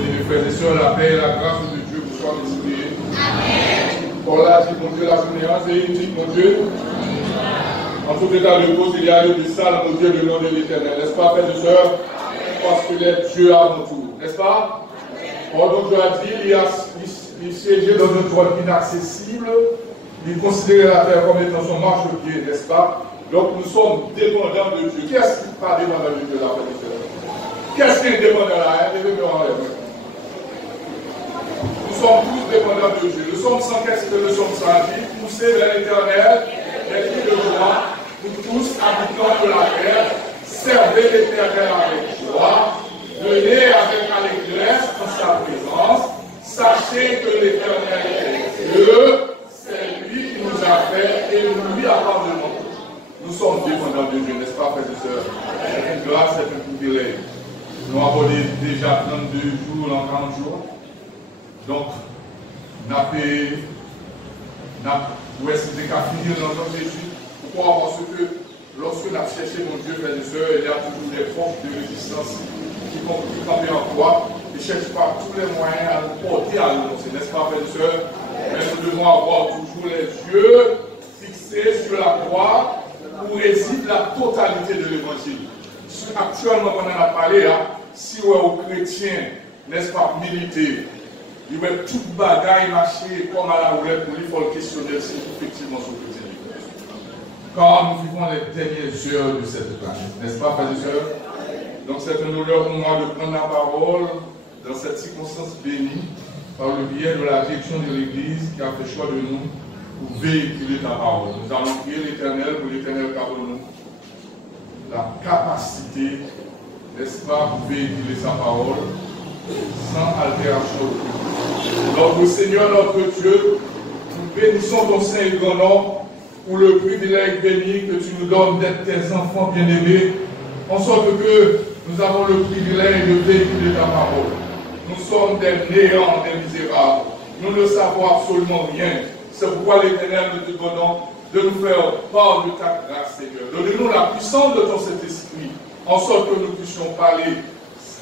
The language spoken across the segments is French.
Bien-aimés frères et sœurs, la paix et la grâce de Dieu vous soient multipliées. Amen. Pour là, j'ai mon Dieu, la séance est inutile, mon Dieu. En tout état de cause, il y a lieu de salle, mon Dieu, le nom de l'Éternel. N'est-ce pas, frères et sœurs? Parce qu'il est Dieu à mon tour. N'est-ce pas? Or, donc, je l'ai dit, il siégeait dans un trône inaccessible. Il considérait la terre comme étant son marchepied, n'est-ce pas? Donc, nous sommes dépendants de Dieu. Qui est-ce qui n'est pas dépendant de Dieu là, frères et sœurs? Qu'est-ce qui est dépendant là? Nous sommes tous dépendants de Dieu. Le psaume 115 et le psaume 110, poussés vers l'Éternel, les cris de joie, nous tous, habitants de la terre, servez l'Éternel avec joie, venez avec allégresse en sa présence, sachez que l'Éternel est Dieu, c'est lui qui nous a fait et nous lui appartenons. Nous sommes dépendants de Dieu, n'est-ce pas, frères et sœurs? C'est une grâce, c'est un privilège. Nous avons déjà 32 jours dans 40 jours. Donc, nous avons c'était qu'à finir dans notre Jésus. Pourquoi? Parce que lorsque nous avons cherché mon Dieu, frères et sœurs, il y a toujours des forces de résistance qui campent en toi. Ils ne cherchent pas tous les moyens à nous porter à l'annoncer, n'est-ce pas, frères et sœurs? Mais nous devons avoir toujours les yeux fixés sur la croix où réside la totalité de l'évangile. Actuellement, on en a parlé, hein, si on est aux chrétiens, n'est-ce pas, militer, il va toute bagaille marcher comme à la roulette pour lui, il faut le questionner si effectivement son chrétien. Quand nous vivons les dernières heures de cette planète, n'est-ce pas, frères et sœurs? Donc c'est un honneur pour moi de prendre la parole dans cette circonstance bénie par le biais de la direction de l'Église qui a fait choix de nous pour véhiculer ta parole. Nous allons prier l'Éternel pour l'Éternel pardonne-nous la capacité, n'est-ce pas, pour véhiculer sa parole sans altération. Notre Seigneur, notre Dieu, nous bénissons ton Saint et grand nom pour le privilège béni que tu nous donnes d'être tes enfants bien-aimés, en sorte que nous avons le privilège de véhiculer ta parole. Nous sommes des néants, des misérables. Nous ne savons absolument rien. C'est pourquoi l'Éternel nous demandons de nous faire part de ta grâce, Seigneur. Donne-nous la puissance de ton Saint-Esprit, en sorte que nous puissions parler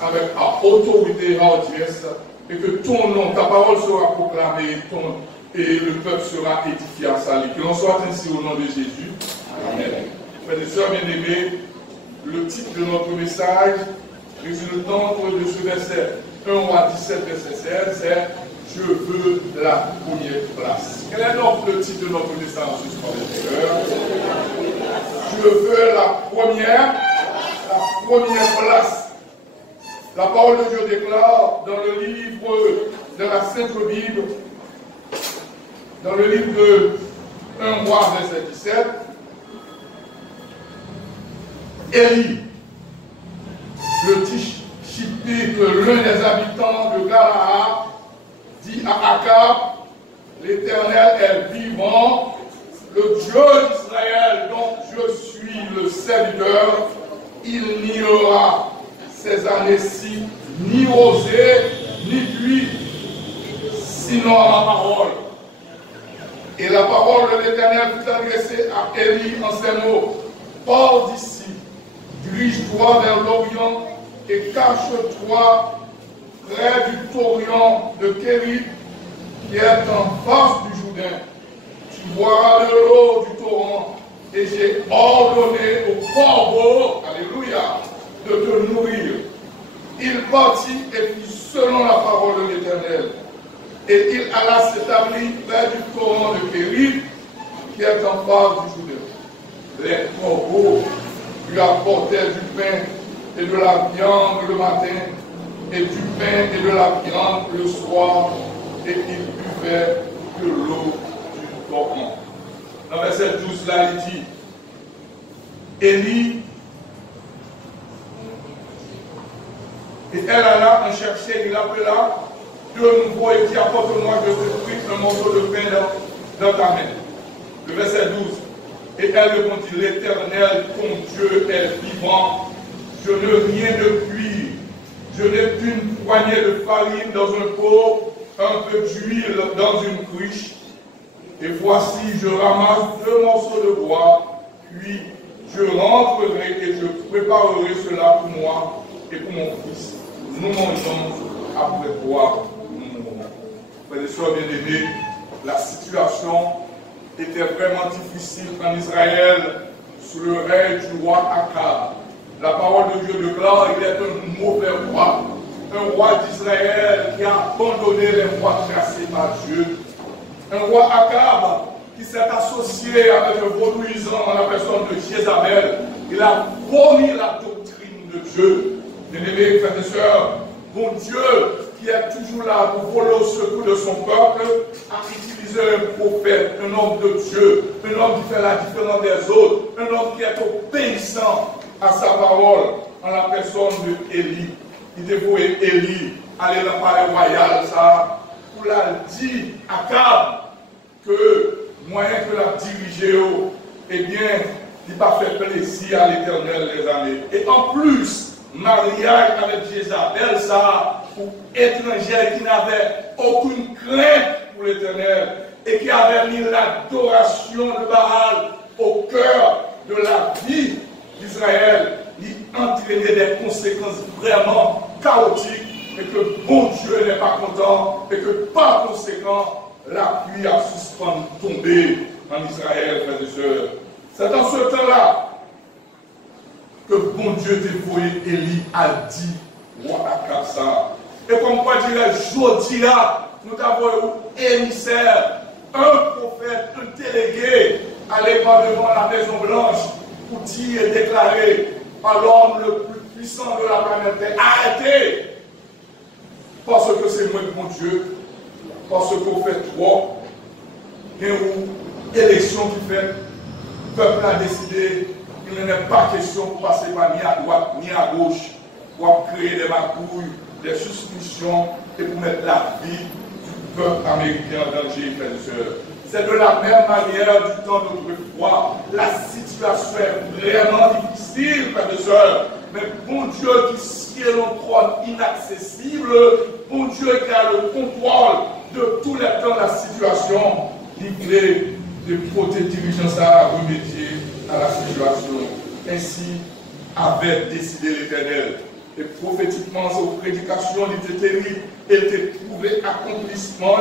avec autorité et audience, et que ton nom, ta parole sera proclamée, et le peuple sera édifié à salut. Que l'on soit ainsi au nom de Jésus. Amen. Frères et sœurs bien-aimés, le titre de notre message, résultant de ce verset 1 à 17, verset 16, c'est « Je veux la première place ». Quel est donc le titre de notre message ce soir, je veux la première place. La parole de Dieu déclare dans le livre de la Sainte Bible, dans le livre de 1 Roi, verset 17, Élie, le Tishbite, l'un des habitants de Galaad, dit à Akab, l'Éternel est vivant, le Dieu d'Israël dont je suis le serviteur, il n'y aura ces années-ci ni rosée, ni pluie, sinon ma parole. Et la parole de l'Éternel fut adressée à Élie en ces mots. Pars d'ici, dirige-toi vers l'Orient et cache-toi près du torrent de Kérit qui est en face du Jourdain. Tu boiras de l'eau du torrent et j'ai ordonné au corbeau, alléluia, de te nourrir. Il partit et fit selon la parole de l'Éternel. Et il alla s'établir près du torrent de Kérit qui est en face du Jourdain. Les corbeaux lui apportaient du pain et de la viande le matin, et du pain et de la viande le soir, et il buvait de l'eau du torrent. Dans verset 12, là, il dit, Élie, et elle alla en chercher, il appela de nouveau et dit, apporte-moi de ce fruit un morceau de pain dans ta main. Le verset 12, et elle répondit, l'Éternel, ton Dieu est vivant, je n'ai rien de cuire, je n'ai qu'une poignée de farine dans un pot, un peu d'huile dans une cruche, et voici, je ramasse 2 morceaux de bois, puis je rentrerai et je préparerai cela pour moi et pour mon fils. Nous mangeons après quoi, frères et sœurs bien-aimés, la situation était vraiment difficile en Israël sous le règne du roi Akab. La parole de Dieu déclare qu'il est un mauvais roi, un roi d'Israël qui a abandonné les rois chassés par Dieu, un roi Akab qui s'est associé avec le vaudouisant en la personne de Jézabel. Il a vomi la doctrine de Dieu. Bien-aimés, frères et sœurs, mon Dieu, qui est toujours là pour voler au secours de son peuple, a utilisé un prophète, un homme de Dieu, un homme qui fait la différence des autres, un homme qui est obéissant à sa parole, en la personne de Élie. Il dévouait Élie, aller dans le palais royal, ça, pour la dire à Akab que moyen que la diriger, eh bien, il n'a pas fait plaisir à l'Éternel, les amis. Et en plus, mariage avec Jézabel, ça, pour étrangère qui n'avait aucune crainte pour l'Éternel et qui avait mis l'adoration de Baal au cœur de la vie d'Israël, il entraînait des conséquences vraiment chaotiques et que bon Dieu n'est pas content et que par conséquent, la pluie a suspendu tomber en Israël, frères et sœurs. C'est dans ce temps-là que bon Dieu dévoué Élie a dit, roi Akab ça. Et comme quoi dirait, jodi là, nous avons un émissaire, un prophète, un délégué, aller devant la Maison Blanche pour dire et déclarer à l'homme le plus puissant de la planète, arrêtez, parce que c'est moi mon Dieu, parce qu'on fait trop, il y a une élection qui fait, le peuple a décidé, il n'en est pas question de passer par ni à droite ni à gauche, pour créer des magouilles, des suspicions et pour mettre la vie du peuple américain en danger, frères et sœurs. C'est de la même manière du temps d'autrefois. La situation est vraiment difficile, frères et sœurs. Mais bon Dieu qui sied un trône inaccessible, bon Dieu qui a le contrôle de tous les temps de la situation, livré de côté dirigeants à remédier à la situation. Ainsi avait décidé l'Éternel. Et prophétiquement, ses prédications étaient étaient prouvé accomplissement.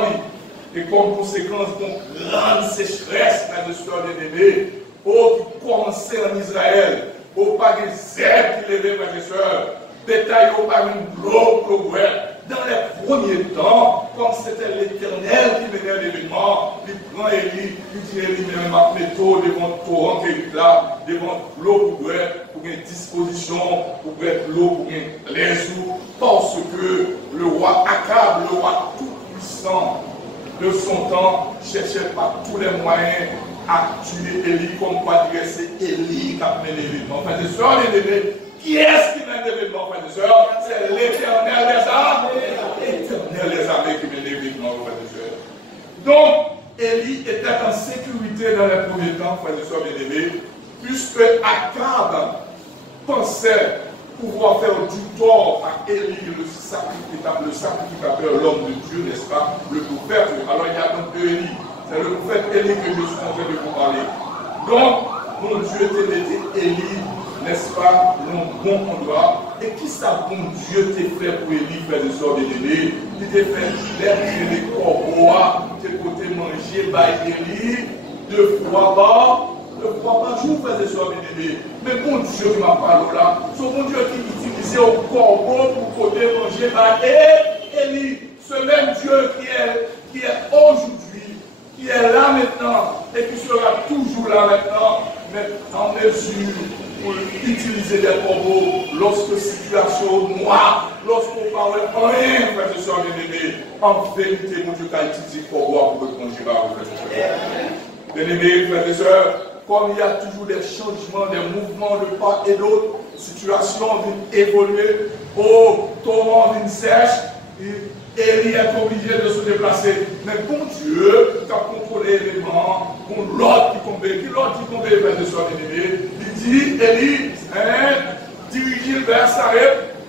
Et comme conséquence, d'une grande sécheresse, frères et sœurs bien-aimés, qui commençait en Israël, pas de zèbre qui levait, frères et sœurs, bétail au pas un gros progrès. Dans les premiers temps, comme c'était l'Éternel qui menait l'événement, il prend Élie, il dit Élie, mais ma méthode devant le torrent qui est là, devant l'eau pour une disposition, pour l'eau, pour les eaux, parce que le roi Akab, le roi tout-puissant de son temps, cherchait par tous les moyens à tuer Élie, comme quoi dire c'est Élie qui a mené l'événement. Enfin, les soeurs, les bébés, qui est-ce qui mène l'événement, frères et sœurs? C'est l'Éternel des armées. L'Éternel des armées qui mène l'événement, frères et sœurs. Donc, Élie était en sécurité dans les premiers temps, frères et sœurs bien-aimés, puisque Akab pensait pouvoir faire du tort à Élie, le sacrificateur, l'homme de Dieu, n'est-ce pas, le prophète. Alors, il y a donc deux Élie. C'est le prophète Élie que je suis en train de vous parler. Donc, mon Dieu était Élie, n'est-ce pas, mon bon endroit. Et qui ça, bon Dieu t'a fait pour Élie, frère de sœur bien-aimé? Il t'a fait les corbeaux, t'es côté manger par Élie, deux fois par jour, frère de sœur bien-aimé. Mais bon Dieu qui m'a parlé là, c'est bon Dieu qui utilisait au corbeau pour côté manger par Élie. Ce même Dieu qui est aujourd'hui, qui est là maintenant et qui sera toujours là maintenant, mais en mesure pour utiliser des corbeaux lorsque situation noire, lorsqu'on parle rien, frère et soeur bien-aimés. En vérité, mon Dieu a utilisé le corbeau pour répondre à vous, bien-aimés, frères et sœurs, comme il y a toujours des changements, des mouvements de part et d'autre, situation vient évoluer, torrent vient sèche, Élie est obligé de se déplacer. Mais bon Dieu, qui a contrôlé l'élément, l'autre qui tombe, frères et sœurs bien-aimés, il dit, Élie, dirige vers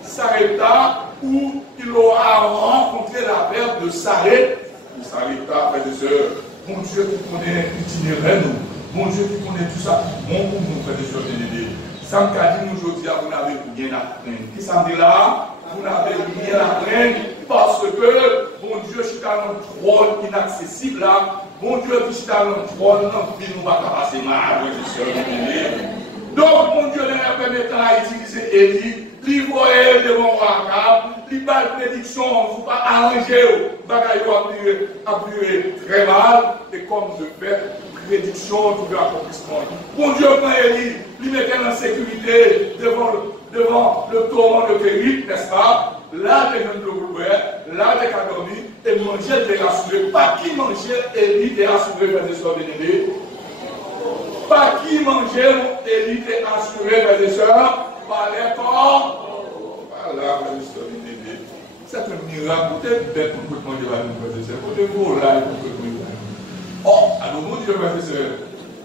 Sarepta, où il aura rencontré la verbe de Sarepta. Il s'arrêta, frères et sœurs. Mon Dieu qui connaît l'itinéraire, mon Dieu qui connaît tout ça, mon pour nous, frères et sœurs bien-aimés. Ça me dit nous aujourd'hui, vous n'avez rien à craindre. Qui ça me dit là? Vous n'avez rien à craindre. parce que, bon Dieu, je suis dans un trône inaccessible là, bon Dieu, je suis dans un trône, non, puis nous va passer mal, donc, mon Dieu, dans le premier temps, a utilisé Élie, il voyait devant Akab, il bat la prédiction, on ne peut pas arranger, bagaille a viré très mal, et comme de fait, prédiction, tout l'accomplissement. Mon Dieu, quand Élie, il mettait en sécurité devant le torrent de Kérit, n'est-ce pas? Là, des gens de l'ouvert, là, des cas dormi, et manger, des rassurés. Pas qui mangeait, Élie, des rassurés, vers des soeurs bénédés. Pas qui mangeait, Élie, des rassurés, vers des soeurs, par les corps. Voilà, vers des soeurs bénédés. C'est un miracle, peut-être bête pour que manger la nouvelle, vers des soeurs. Peut-être là, pour que manger. Oh, alors mon Dieu, frères et sœurs,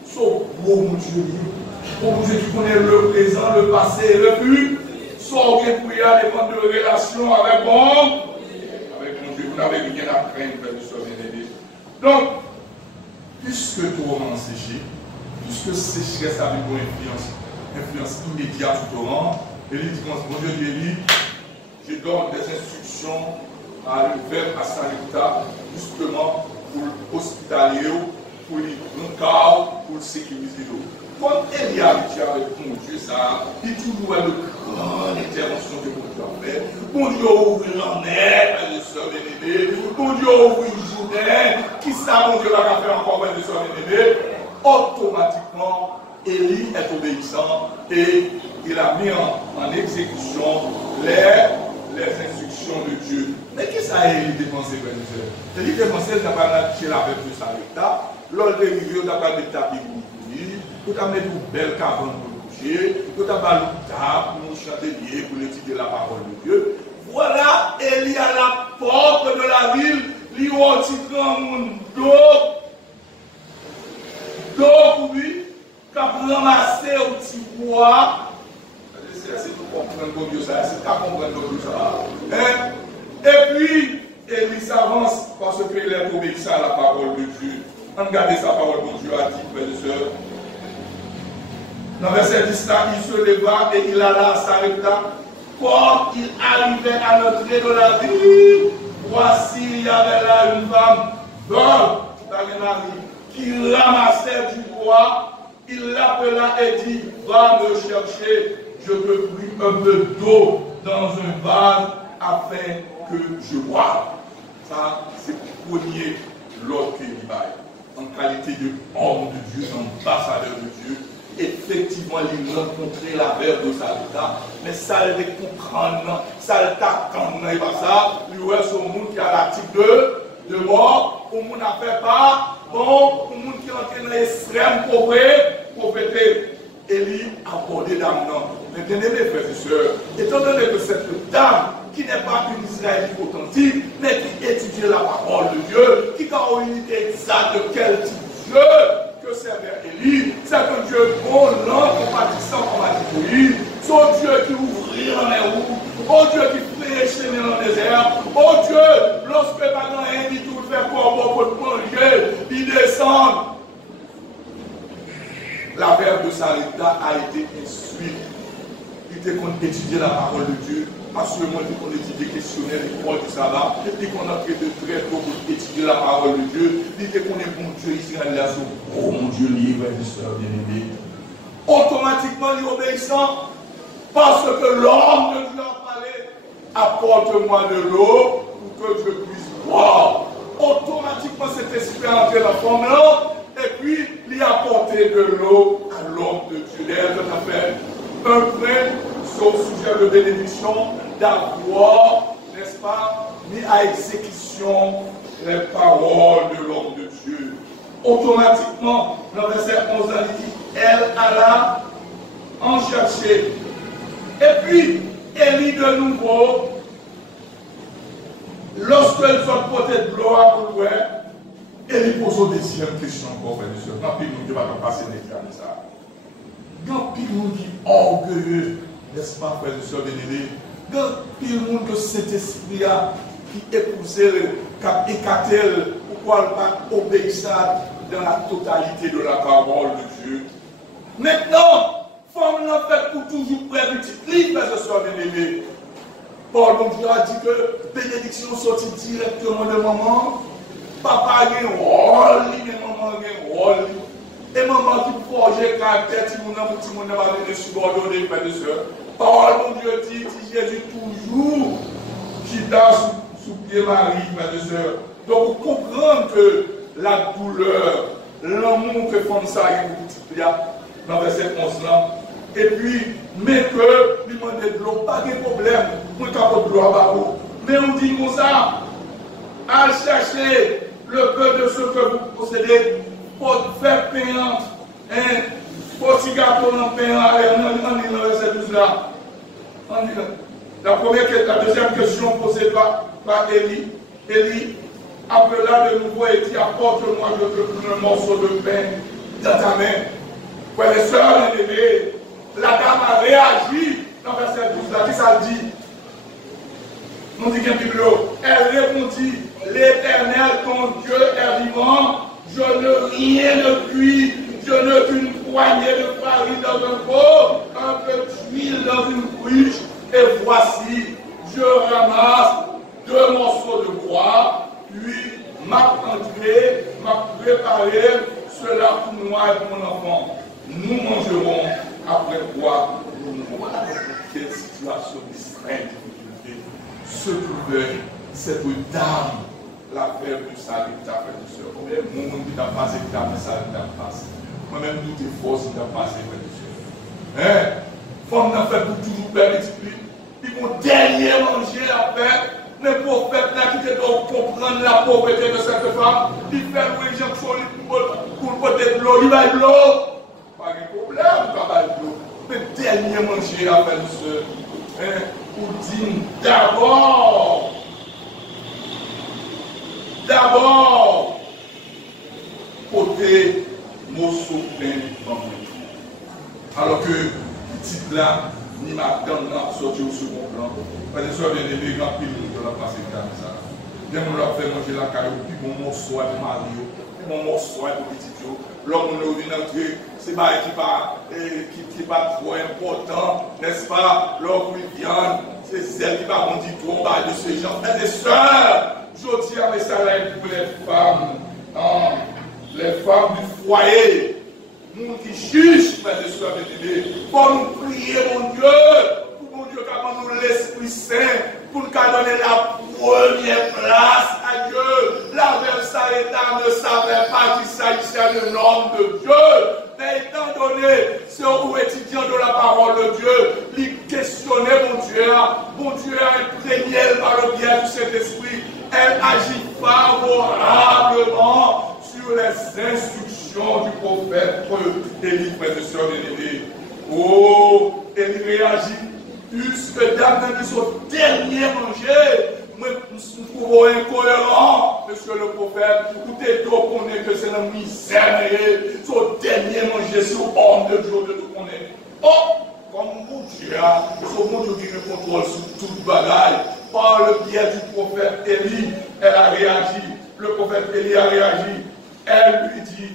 sauf mon Dieu, mon Dieu qui connaît le présent, le passé et le futur, sauf que pour y aller dépend de relations avec mon Dieu, vous n'avez rien à craindre, frères et sœurs bien-aimés. Donc, puisque tout roman séché, puisque sécheresse a une influence immédiate sur tout roman, Élie dit, mon Dieu dit, Élie, je donne des instructions à l'univers, à Sarepta, justement, pour l'hospitalier, pour le cas, pour le sécuriser. Quand Élie a habitué avec mon Dieu, ça, il toujours une grande intervention que mon Dieu a fait. Mon Dieu ouvre l'année, frères et sœurs bien-aimés. Mon Dieu ouvre une journée. Qui ça, mon Dieu va faire encore, frères et sœurs bien-aimés? Automatiquement, Élie est obéissant et il a mis en exécution les instructions de Dieu. Mais qu'est-ce que ça a Élie dépensé, frères et sœurs? Élie dépensé, il n'a pas chez la veuve de Sarepta. Lors de l'hiver, il n'a pas de tapis pour courir. Il a mis une belle cabane pour coucher. Il a mis une table pour nous chandelier, pour étudier la parole de Dieu. Voilà, Élie à la porte de la ville, il y a un petit grand monde d'eau pour lui, qui a ramassé un petit bois. C'est pour comprendre comme ça, c'est pour comprendre comme ça. Et puis, Élie s'avance parce qu'il est obéissant à la parole de Dieu. Regardez sa parole que Dieu a dit, frères et sœurs. Dans le verset 10, il se leva et il alla à Sarepta. Quand il arrivait à l'entrée de la ville, voici, il y avait là une femme bonne, qui ramassait du bois. Il l'appela et dit, va me chercher, je te prie un peu d'eau dans un vase afin que je boive. Ça, c'est pour premier l'ordre qu'il baille. En qualité d'homme de Dieu, d'ambassadeur de Dieu, effectivement, il rencontrait la verve de Sarepta, mais ça le comprendre, ça le t'attendre, et pas ça, lui, c'est un monde qui a la type de mort, au monde n'a fait pas, bon, au monde qui est entré dans l'extrême pauvreté, Élie a abordé dame non. Mais bien aimés frères et sœurs, étant donné que cette dame, qui n'est pas une Israélite authentique, mais qui étudie la parole de Dieu, qui a une idée exacte de quel type de Dieu que servait Élie, c'est un Dieu bon, lent, compatissant, comme a dit Moïse, son Dieu qui ouvrit la mer rouge, oh Dieu qui fait chemin dans le désert, oh Dieu, lorsque maintenant un dit tout fait corbeau pour manger, il descend. La verbe de Sarepta a été instruite. Il était qu'on étudiait la parole de Dieu. Assurément, il était qu'on étudiait questionnaire, l'école du sabbat. Il était qu'on entrait de très tôt pour étudier la parole de Dieu. Il était qu'on est bon Dieu, Israël, là, oh mon Dieu, libre, et soeur bien-aimé. Automatiquement, il est obéissant. Parce que l'homme de Dieu a parlé, apporte-moi de l'eau pour que je puisse boire. Automatiquement, cet esprit a entré dans la forme là. Et puis, il a apporté de l'eau à l'homme de Dieu. D'ailleurs, ça fait un prêt sur le sujet de bénédiction d'avoir, n'est-ce pas, mis à exécution les paroles de l'homme de Dieu. Automatiquement, dans le verset 11, il dit, elle alla en chercher. Et puis, Élie de nouveau, lorsqu'elle soit portée de l'eau à couler, elle pose une deuxième question encore, frère et sœur. Quand il nous dit, va passer l'examen ça. Quand il nous dit orgueilleux, n'est-ce pas, frère et sœur bien-aimés? Quand il nous dit que cet esprit qui épousait, qui écartait, pourquoi pas obéir dans la totalité de la parole de Dieu? Maintenant, femme l'a fait pour toujours près du petit livre, frère et sœur bien-aimés. Paul bon Dieu a dit que bénédiction sortit directement de maman. Papa a un rôle, mais maman a un rôle. Et maman qui forge le caractère, si mon amour n'a pas été subordonné, frères et sœurs. Paul bon Dieu dit, Jésus toujours qui danse sous pied Marie, frères et sœurs. Donc vous comprenez que la douleur, l'amour que font ça, il y a dans verset 11 là. Et puis, mais que, lui demande de l'eau, pas de problème, pour le capot de l'eau à Barreau. Mais on dit comme ça, à chercher le peu de ce que vous possédez, pour faire payant, pour si gâteau en payant, on dit dans verset 12 là. La deuxième question posée par Élie. Élie appela de nouveau et dit, apporte-moi un morceau de pain dans ta main. Frères et sœurs, la dame a réagi dans verset 12 là. Qui ça dit? Nous dit qu'un biblio. Elle répondit, l'Éternel, ton Dieu est vivant, je ne rien de lui, je n'ai qu'une poignée de farine dans un pot, un peu d'huile dans une cruche, et voici, je ramasse 2 morceaux de bois, puis m'a préparé cela pour moi et pour mon enfant. Nous mangerons après quoi nous mourrons. Quelle situation extrême se trouvait cette dame, la fève du salut qui t'a fait du soeur. Combien de monde qui t'a passé, qui t'a fait ça, qui t'a passé. Moi-même, tout est fort qui t'a passé, frère du soeur. Femme n'a fait pour toujours permettre. Puis mon dernier manger à faire. Les prophètes là qui te doivent comprendre la pauvreté de cette femme, il fait louer Jean pour porter de l'eau, il va de l'eau. Pas de problème, il va de l'eau. Mais dernier manger à faire ce pour dire d'abord, côté morceau pain dans le alors que petit là, ni ma dame n'a sorti au second plan. Parce que ça vient de l'élément pile de la passer comme ça. Bien, on l'a fait manger la caillou, puis bon morceau avec Mario, puis bon morceau avec petit Joe. L'homme on est venu c'est pas qui pas trop important, n'est-ce pas? L'homme qui vient, c'est celle qui va monter tout en bas de ces gens. Frères et sœurs, je dis à mes salaires pour les femmes du foyer, nous qui jugent, frères et sœurs, pour nous prier, mon Dieu. Mon Dieu, qu'à nous l'Esprit Saint, pour nous donner la première place à Dieu. La Versailles ne savait pas qu'il s'agissait d'un homme de Dieu. Mais étant donné, ce ou étudiant de la parole de Dieu, il questionnait mon Dieu a imprégné par le biais du Saint-Esprit. Elle agit favorablement sur les instructions du prophète Élie, frères et sœurs bien-aimés. Oh, Élie réagit. Puisque d'après son dernier manger, nous trouvons incohérent, monsieur le prophète, tout est tout connaît que c'est la misère, son dernier manger, son homme de Dieu de tout connaît. Oh, comme mon Dieu, c'est mon Dieu qui nous contrôle sur toute bagaille. Par le biais du prophète Élie, elle a réagi. Le prophète Élie a réagi. Elle lui dit,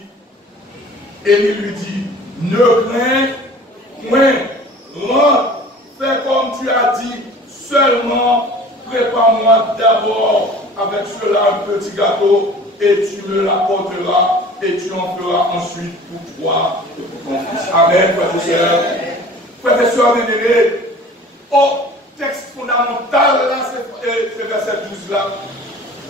Élie lui dit, ne crains point, rentre. Fais comme tu as dit, seulement prépare-moi d'abord avec cela un petit gâteau et tu me l'apporteras et tu en feras ensuite pour toi et pour ton fils. Amen, frères et sœurs. Frères et sœurs, bien-aimés, au texte fondamental, là, c'est verset 12 là.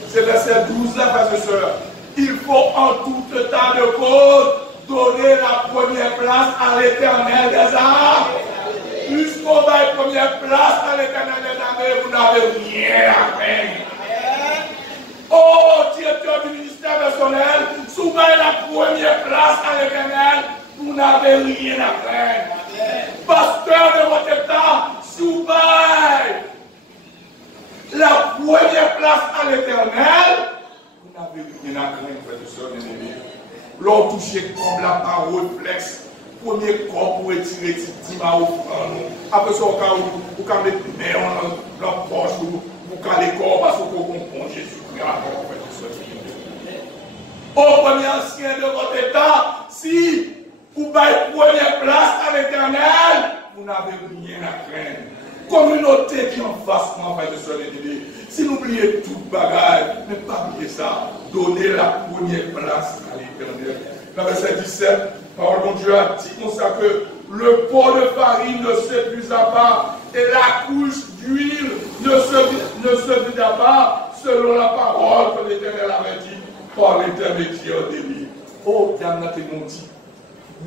C'est verset 12 là, frères et sœurs. Il faut en tout temps de cause donner la première place à l'Éternel des armes. Puisqu'on va être première place à l'Éternel des armées, vous n'avez rien à faire. Oh, directeur du ministère personnel, souvent la première place à l'Éternel, vous n'avez rien à faire. Pasteur de votre État, souvent la première place à l'Éternel, vous n'avez rien à craindre, frères et sœurs bien-aimés. L'on touche comme la parole flex. Premier corps pour étirer petit ma offrande. Après ça, vous pouvez mettre le nez dans la poche, vous pouvez les corps parce que vous comprenez Jésus-Christ à au premier ancien de votre état, si vous baillez première place à l'Éternel, vous n'avez rien à craindre. communauté qui en face, moi, frère de soeur, si nous oublions tout bagage, mais pas oublier ça, donner la première place à l'Éternel. Dans verset 17, parole de Dieu a dit comme ça que le pot de farine ne s'épuisa pas et la couche d'huile ne se vida pas selon la parole que l'Éternel avait dit par l'intermédiaire d'Élie. Oh, il y en a qui m'ont dit,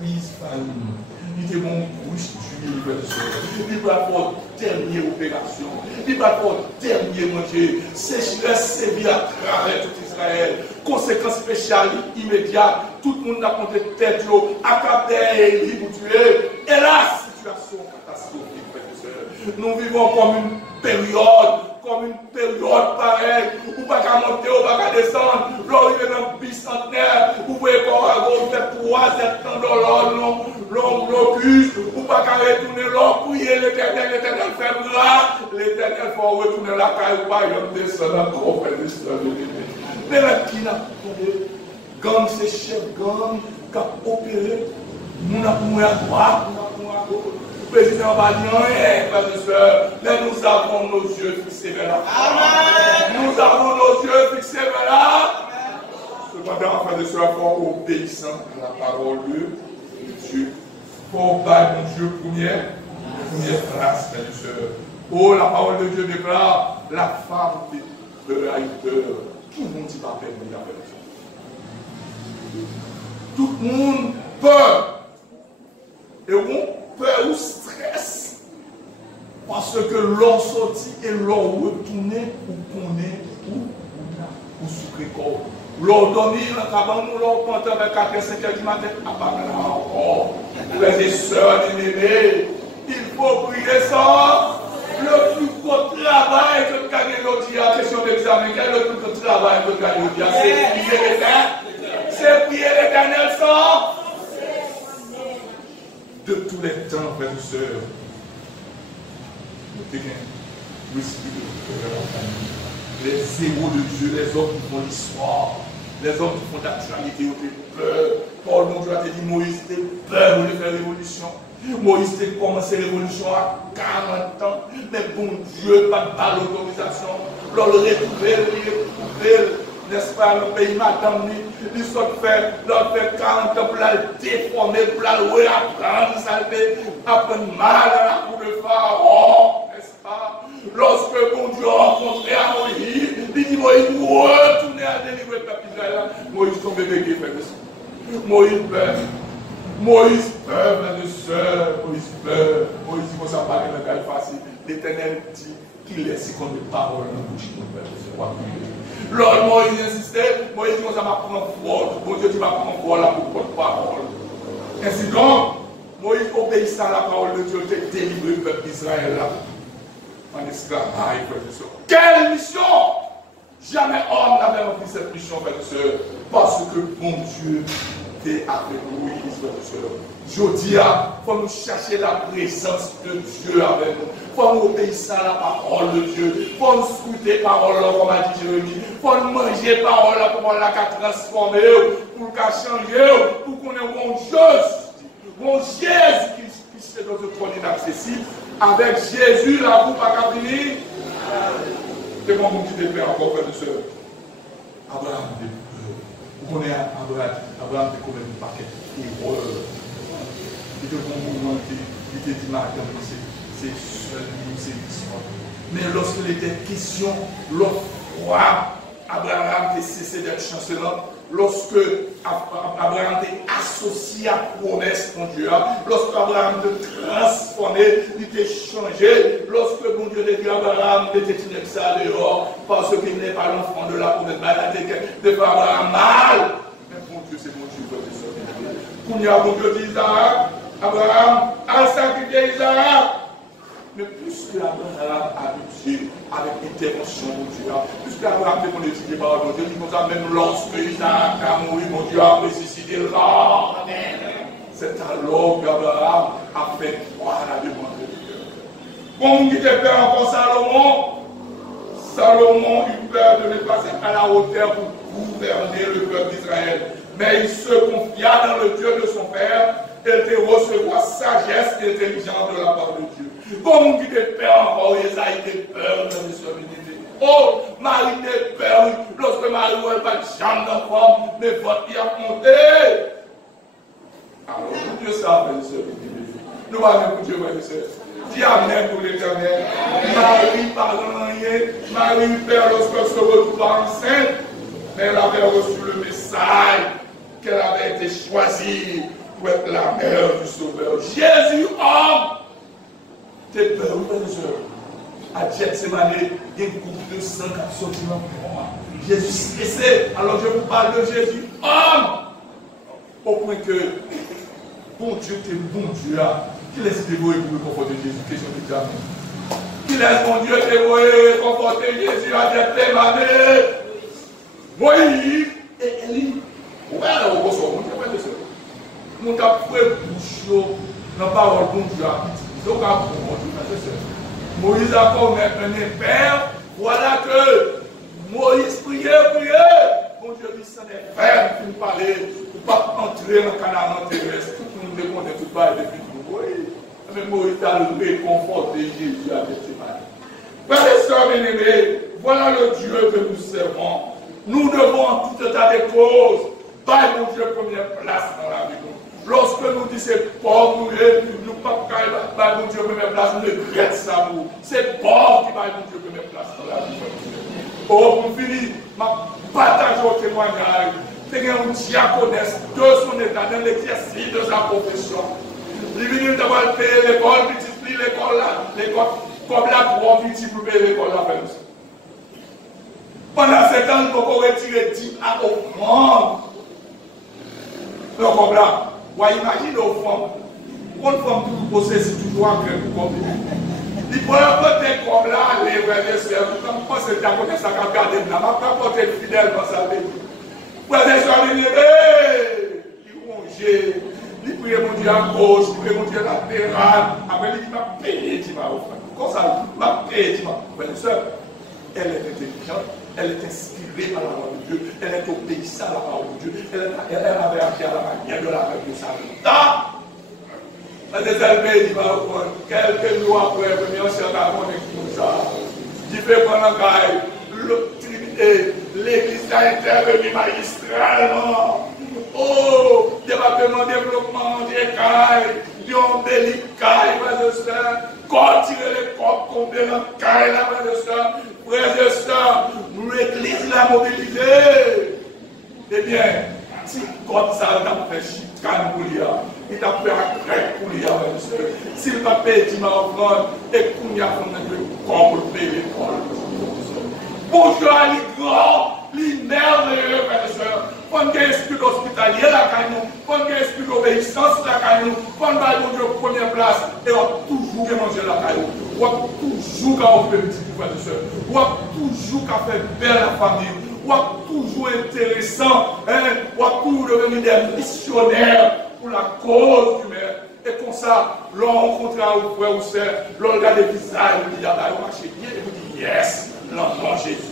oui, farine. Il était mon couche d'huile, frère de soeur. Il va faire dernière opération. Il va faire dernier manger. Sécheresse sévit à travers tout Israël. Conséquence spéciale immédiate. Tout le monde a compté tête, accabé et libre pour tuer. Et la situation catastrophique, frère de soeur. Nous vivons comme une période pareille, où pas qu'à monter, ou pas qu'à descendre, l'on est dans le bicentenaire, vous voyez qu'on fait 3 ans dans l'homme locus, ou pas qu'à retourner l'homme, prier l'Éternel fait grâce, l'Éternel faut retourner la caille, ou pas, il descend encore, frère de soeur. Mais là, qui n'a pas gang, c'est chef gang, qui a opéré, nous n'avons pas à droite, nous n'avons pas à gauche. Le président va dire rien, frères et sœurs, mais nous avons nos yeux fixés vers là. Amen. Nous avons nos yeux fixés vers là. Cependant, frères et sœurs, il faut obéissant à la parole de Dieu. Il faut obéir mon Dieu première place, frères et sœurs. Oh, la parole de Dieu déclare, la femme a eu peur. Tout le monde dit pas peur, mais peur. Tout le monde peur. Et bon, peur ou stress. Parce que l'on sortit et l'on retourné pour qu'on est ou souffrir corps. L'on dormit dans la cabane, l'on compte avec 4 et 5 heures du matin. Ah, pas là encore. Frères et sœurs, aimés, il faut prier ça. Le plus gros travail que tu gagnes aujourd'hui, la question d'examen, quel est le plus gros travail que tu gagnes aujourd'hui? C'est prier l'Éternel. C'est prier l'Éternel sans. De tous les temps, frères et sœurs, les héros de Dieu, les hommes qui font l'histoire, les hommes qui font l'actualité, ont peur. Paul, mon Dieu, a dit Moïse était peur de faire révolution. Moïse a commencé la révolution à 40 ans, mais bon Dieu, pas l'autorisation. L'on le retrouve, n'est-ce pas, le pays madame, ils sont fait 40 ans pour la déformer, pour la réapprendre, ça fait apprendre mal à la cour de Pharaon, n'est-ce pas? Lorsque bon Dieu a rencontré à Moïse, il dit Moïse, nous retourner à délivrer le peuple d'Israël. Moïse tombe bégué, frère de soeur. Moïse peur. Moïse peur, frère de soeur. Moïse peur. Moïse dit qu'on s'en parle dans le cas facile. L'Éternel dit qu'il laisse qu'on des paroles dans la bouche de frère de soeur. Lors Moïse insistait, Moïse dit qu'on s'en va prendre fort. Bon Dieu dit va prendre fort là pour votre parole. Ainsi donc, Moïse obéissant à la parole de Dieu, il a délivré le peuple d'Israël là. En esclavage, frère de soeur. Quelle mission! Jamais homme n'avait rempli cette mission, frère de soeur. Parce que bon Dieu était avec Moïse, frère de soeur. Je dis, il faut nous chercher la présence de Dieu avec nous. Il faut nous obéir à la parole de Dieu. Il faut nous scruter la parole, comme a dit Jérémie. Il faut nous manger la parole pour qu'on la transformer, pour qu'elle change, pour qu'on ait mon Jésus qui c'est notre trône inaccessible. Avec Jésus, la coupe à venir. C'est mon petit père encore, frère de soeur. Abraham, vous connaissez Abraham, c'est comme un paquet d'erreurs. Il était bon mouvement, il était dit, madame, c'est seul, c'est l'histoire. Mais lorsqu'il était question, l'autre fois, Abraham a cessé d'être chancelant. Lorsque Abraham était associé à la promesse de Dieu, lorsque Abraham était transformé, il était changé, lorsque mon Dieu a dit Abraham était tiré ça dehors, parce qu'il n'est pas l'enfant de la promesse, il était pas Abraham mal. Mais mon Dieu, c'est mon Dieu, frère et sœur. Quand il y a mon Dieu dit Isaac, Abraham a sacrifié Isaac. Mais plus que Abraham a habitué avec l'intervention de Dieu, plus que Abraham fait qu'on étudie par rapport à Dieu, comme ça, même lorsque Isaac a mouru, mon Dieu a ressuscité l'homme. C'est alors qu'Abraham a fait croire à la demande de Dieu. Comme il était père encore Salomon eut peur de ne pas être à la hauteur pour gouverner le peuple d'Israël. Mais il se confia dans le Dieu de son père et de recevoir sagesse et intelligence de la part de Dieu. Comme qui te peur encore, Esaïe te peur, mes soeurs bien-aimés. Oh, Marie te peur, lorsque Marie n'a pas de chambre d'enfant, mais votre qui a monté. Alors, Dieu ça, mes soeurs bien-aimés. Nous allons Dieu, mes soeurs. Dis Amen pour l'Éternel. Marie parle rien. Marie perd lorsqu'elle se retrouve enceinte. Mais elle avait reçu le message qu'elle avait été choisie pour être la mère du Sauveur. Jésus, homme, t'es peur, mes soeurs. À Gethsemane, il y a une coupe de sang qui a sorti dans le corps. Jésus stressé. Alors je vous parle de Jésus, homme. Au point que, bon Dieu, t'es bon Dieu. Qui laisse dévouer pour conforter Jésus? Question d'examen. Qui laisse mon Dieu dévouer, conforter Jésus à Gethsemane? Oui. Et elle dit, ouais, alors on va se remonter. Mon cap pour bouche dans la parole bon Dieu. Donc, Moïse a commis un père. Voilà que Moïse priait. Mon Dieu dit, ça n'est ferme pour nous parler, pour ne pas entrer dans le canal terrestre. Tout le monde démonte tout bas depuis tout. Oui. Mais Moïse a réconforté Jésus à Gethsemane. Frères et sœurs bien-aimés, voilà le Dieu que nous servons. Nous devons en tout état de cause, par mon Dieu, première place dans la vie. Lorsque nous disons c'est pauvre, nous ne pas par mon Dieu, première place, nous regrettons ça. C'est pauvre qui va mon Dieu, première place dans la vie. Oh, pour finir, je partage au témoignage. C'est un diaconesse de son état, dans l'exercice de sa profession. Il vient d'avoir payé l'école, petit l'école là, l'école, comme la trois petits pour payer l'école là. Pendant 7 ans, nous avons retiré 10 à offrande. Donc, comme là, vous imaginez l'offrande. Une femme qui vous possède toujours à cœur pour combien. Il faut un côté comme là, les frères et sœurs, comme moi, c'est à côté de ça qu'a gardé là, ma pas porter fidèle dans sa vie. Frères et sœurs, il rongeait, il priait mon Dieu à gauche, il priait mon Dieu latéral. Après, il m'a payé, il m'a offert. Comme ça, il m'a payé, il m'a offert. Frères et sœurs, elle est intelligente. Elle est inspirée par la parole de Dieu. Elle est obéissante à la parole de Dieu. Elle avait appris à la manière de la règle de sa vie. Elle dit, quelques jours après, le premier ancien d'avant est comme ça. Il fait pendant l'église a intervenu magistralement. Oh, département développement, des cailles, des embellis cailles, frères et sœurs. Quand tirer les corps, tomber dans le caille, frères et sœurs. Frères et sœurs, l'église l'a mobilisé. Eh bien, si God ça n'a fait chicane pour lui, il t'a fait un grec pour lui, s'il va payer 10 000 offrandes, et qu'on y a fait un corps pour payer l'école. Bonjour à l'ignorant, l'immerveilleux, frères et sœurs. Faut un esprit hospitalier là, faut un esprit d'obéissance là, faut un bon Dieu première place, et on va toujours manger la caillou. On va toujours offrir petit frères et sœurs. On va toujours faire belle la famille. On va toujours intéressant. On va toujours devenir des missionnaires pour la cause humaine. Et comme ça, l'on rencontre un frère ou sœur, l'on regarde les visages, on dit, ah, on marche bien, et vous dites, yes, l'enfant Jésus.